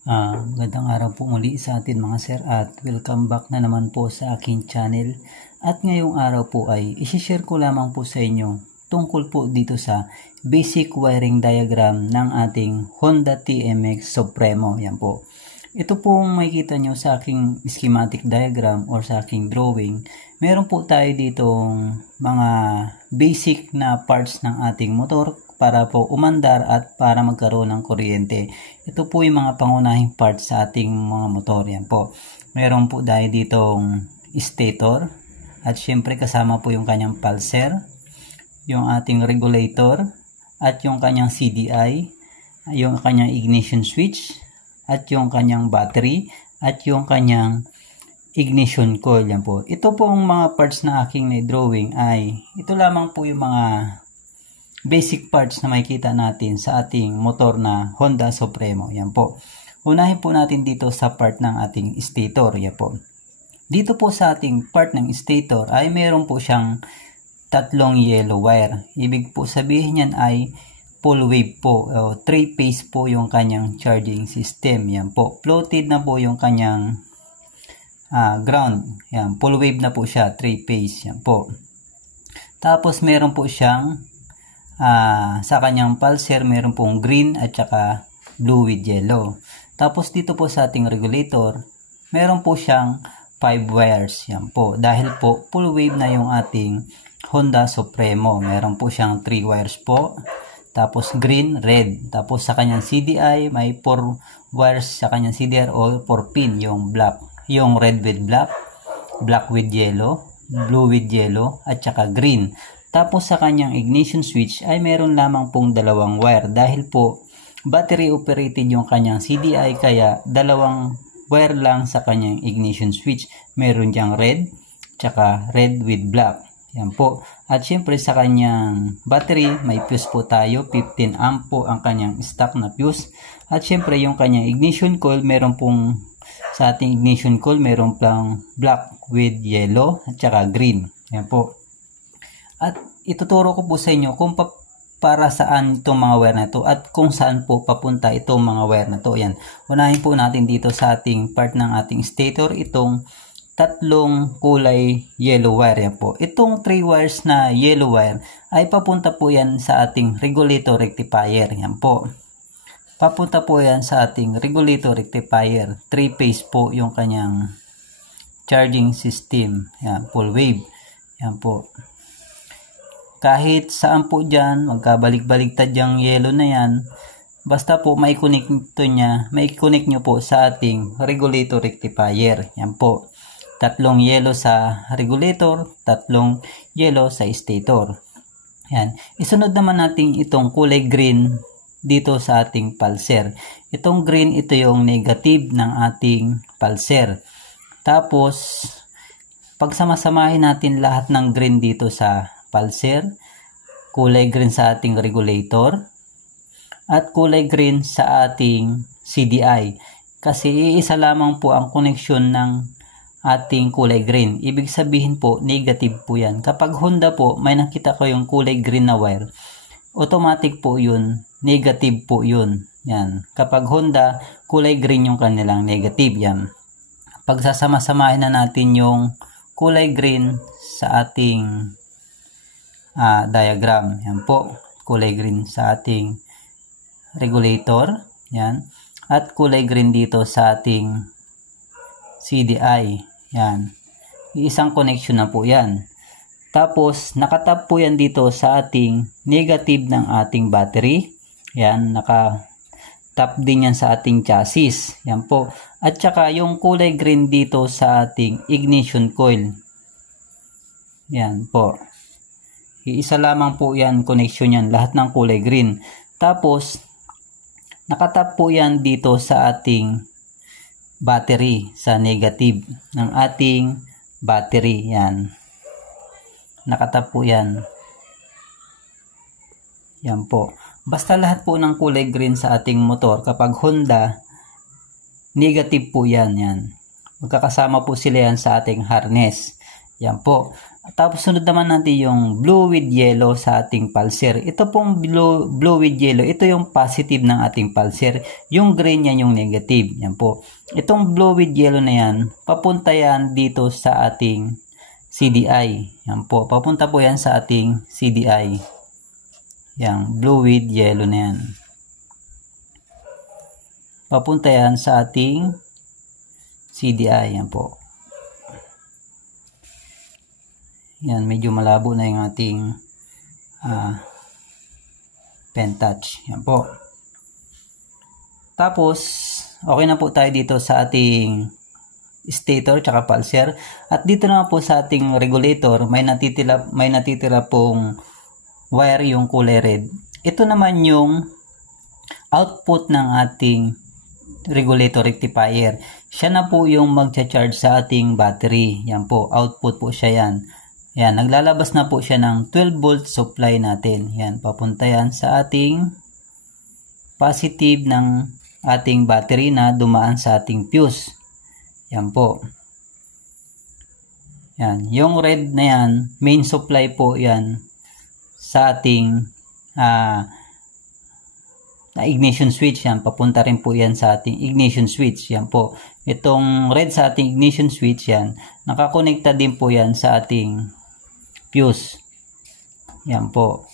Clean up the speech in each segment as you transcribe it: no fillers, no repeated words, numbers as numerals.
Magandang araw po muli sa atin mga sir at welcome back na naman po sa aking channel. At ngayong araw po ay isishare ko lamang po sa inyo tungkol po dito sa basic wiring diagram ng ating Honda TMX Supremo. Yan po. Ito pong makikita nyo sa aking schematic diagram or sa aking drawing. Meron po tayo ditong mga basic na parts ng ating motor para po umandar at para magkaroon ng kuryente. Ito po yung mga pangunahing parts sa ating mga motor. Yan po. Meron po tayo ditong stator at syempre kasama po yung kanyang pulser, yung ating regulator at yung kanyang CDI, yung kanyang ignition switch at yung kanyang battery at yung kanyang ignition coil. Yan po. Ito po ang mga parts na aking na-drawing ay ito lamang po yung mga basic parts na makikita natin sa ating motor na Honda Supremo. Yan po. Unahin po natin dito sa part ng ating stator. Yan po. Dito po sa ating part ng stator ay meron po siyang tatlong yellow wire. Ibig po sabihin yan ay full wave po. 3-phase po yung kanyang charging system. Yan po. Floated na po yung kanyang ground. Yan. Full wave na po siya. 3-phase. Yan po. Tapos meron po siyang sa kanyang pulser meron pong green at saka blue with yellow. Tapos dito po sa ating regulator meron po siyang 5 wires. Yan po. Dahil po full wave na yung ating Honda Supremo. Meron po siyang 3 wires po. Tapos green, red. Tapos sa kanyang CDI may 4 wires sa kanyang CDR o 4 pin yung black. Yung red with black, black with yellow, blue with yellow at saka green. Tapos sa kanyang ignition switch ay meron lamang pong 2 wire dahil po battery operated yung kanyang CDI kaya 2 wire lang sa kanyang ignition switch. Meron diyang red tsaka red with black. Yan po. At syempre sa kanyang battery may fuse po tayo. 15 amp po ang kanyang stock na fuse. At syempre yung kanyang ignition coil meron pong sa ating ignition coil meron pang black with yellow at saka green. Yan po. At ituturo ko po sa inyo kung para saan itong mga wire na ito at kung saan po papunta itong mga wire na ito. Yan. Unahin po natin dito sa ating part ng ating stator itong tatlong kulay yellow wire. Yan po. Itong 3 wires na yellow wire ay papunta po yan sa ating regulator rectifier. Yan po. Papunta po yan sa ating regulator rectifier. 3-phase po yung kanyang charging system. Yan. Full wave. Yan po. Kahit saan po dyan, magkabalik-baliktad yung yellow na yan, basta po may connect nyo po sa ating regulator rectifier. Yan po. 3 yellow sa regulator, 3 yellow sa stator. Yan. Isunod naman natin itong kulay green dito sa ating pulser. Itong green, ito yung negative ng ating pulser. Tapos, pagsamasamahin natin lahat ng green dito sa pulser, kulay green sa ating regulator, at kulay green sa ating CDI. Kasi iisa lamang po ang connection ng ating kulay green. Ibig sabihin po, negative po yan. Kapag Honda po, may nakita ko yung kulay green na wire, automatic po yun, negative po yun. Yan. Kapag Honda, kulay green yung kanilang negative. Yan. Pagsasama-samahin na natin yung kulay green sa ating diagram. Yan po. Kulay green sa ating regulator. Yan. At kulay green dito sa ating CDI. Yan. Isang connection na po yan. Tapos, nakatap po yan dito sa ating negative ng ating battery. Yan. Nakatap din yan sa ating chassis. Yan po. At saka yung kulay green dito sa ating ignition coil. Yan po. Isa lamang po yan, connection yan, lahat ng kulay green. Tapos, nakatap po yan dito sa ating battery, sa negative ng ating battery. Yan. Nakatap po yan. Yan po. Basta lahat po ng kulay green sa ating motor, kapag Honda, negative po yan. Yan. Magkakasama po sila yan sa ating harness. Yan po. Tapos sunod naman natin yung blue with yellow sa ating pulser. Ito pong blue with yellow, ito yung positive ng ating pulser. Yung green yan yung negative. Yan po. Itong blue with yellow na yan, papunta yan dito sa ating CDI. Yan po. Papunta po yan sa ating CDI. Yan. Blue with yellow na yan. Papunta yan sa ating CDI. Yan po. Yan, medyo malabo na yung ating pen touch. Yan po. Tapos, okay na po tayo dito sa ating stator tsaka pulser. At dito naman po sa ating regulator, may natitira pong wire yung kulay red. Ito naman yung output ng ating regulator rectifier. Siya na po yung magcha-charge sa ating battery. Yan po, output po siya yan. Yan, naglalabas na po siya ng 12 volt supply natin. Yan, papunta yan sa ating positive ng ating battery na dumaan sa ating fuse. Yan po. Yan, yung red na yan, main supply po yan sa ating ignition switch. Yan, papunta rin po yan sa ating ignition switch. Yan po. Itong red sa ating ignition switch yan, nakakonekta din po yan sa ating fuse. Yan po.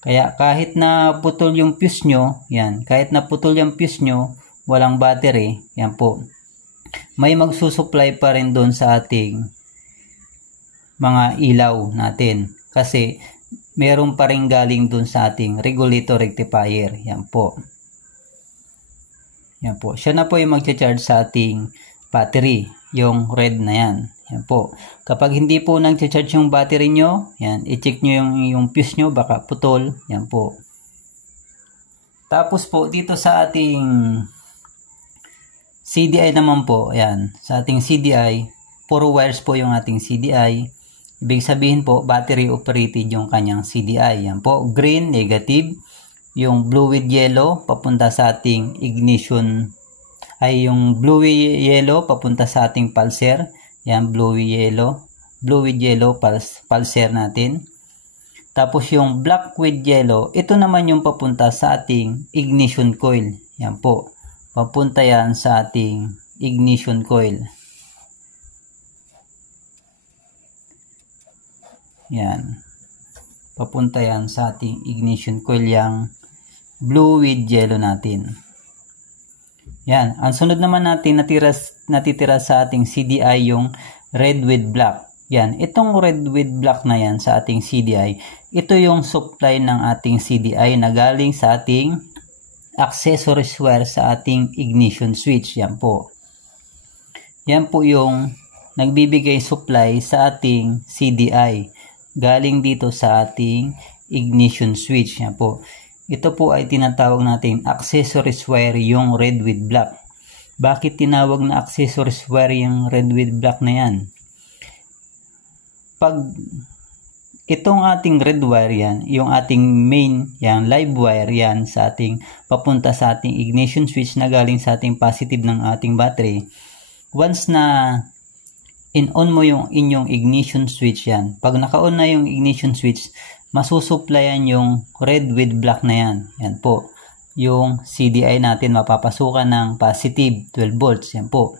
Kaya kahit na putol yung fuse nyo, yan, kahit na putol yung fuse nyo, walang battery, yan po. May magsusupply pa rin doon sa ating mga ilaw natin. Kasi meron pa rin galing doon sa ating regulator rectifier. Yan po. Yan po. Siya na po yung mag-charge sa ating battery, yung red na yan. Yan po. Kapag hindi po nag-charge yung battery nyo, yan, i-check nyo yung fuse nyo, baka putol. Yan po. Tapos po, dito sa ating CDI naman po, yan, sa ating CDI, puro wires po yung ating CDI. Ibig sabihin po, battery operated yung kanyang CDI. Yan po, green, negative. Yung blue with yellow, papunta sa ating ignition, ay yung blue with yellow, papunta sa ating pulser. Yan, blue with yellow pulser natin. Tapos yung black with yellow, ito naman yung papunta sa ating ignition coil. Yan po, papunta yan sa ating ignition coil. Yan, papunta yan sa ating ignition coil yung blue with yellow natin. Yan, ang sunod naman natin natitira sa ating CDI yung red with black. Yan, itong red with black na yan sa ating CDI, ito yung supply ng ating CDI na galing sa ating accessories wire sa ating ignition switch. Yan po. Yan po yung nagbibigay supply sa ating CDI galing dito sa ating ignition switch. Yan po. Ito po ay tinatawag natin accessories wire yung red with black. Bakit tinawag na accessories wire yung red with black na yan? Pag itong ating red wire yan, yung ating main, yan, live wire yan sa ating papunta sa ating ignition switch na galing sa ating positive ng ating battery. Once na in-on mo yung inyong ignition switch yan, pag naka-on na yung ignition switch, masusuplayan yung red with black na yan. Yan po. Yung CDI natin mapapasukan ng positive 12 volts. Yan po.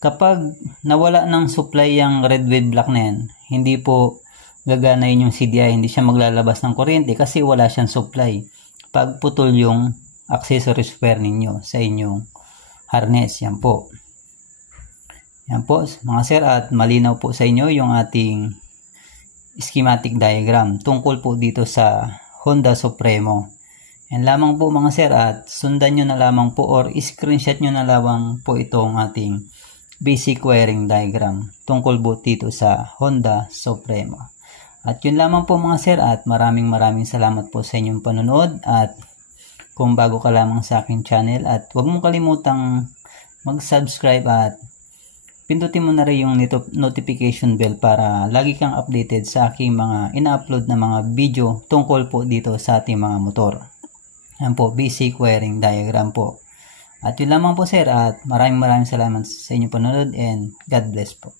Kapag nawala ng supply yung red with black na yan, hindi po gagana yung CDI. Hindi siya maglalabas ng kuryente kasi wala siyang supply. Pag putol yung accessories wire ninyo sa inyong harness. Yan po. Yan po mga sir, at malinaw po sa inyo yung ating schematic diagram tungkol po dito sa Honda Supremo. Yan lamang po mga sir, at sundan nyo na lamang po or screenshot nyo na lamang po itong ating basic wiring diagram tungkol po dito sa Honda Supremo. At yun lamang po mga sir, at maraming salamat po sa inyong panonood. At kung bago ka lamang sa aking channel, at huwag mong kalimutang mag-subscribe at pindutin mo na rin yung notification bell para lagi kang updated sa aking mga ina-upload na mga video tungkol po dito sa ating mga motor. Yan po, basic wiring diagram po. At yun lamang po sir, at maraming salamat sa inyong panonood and God bless po.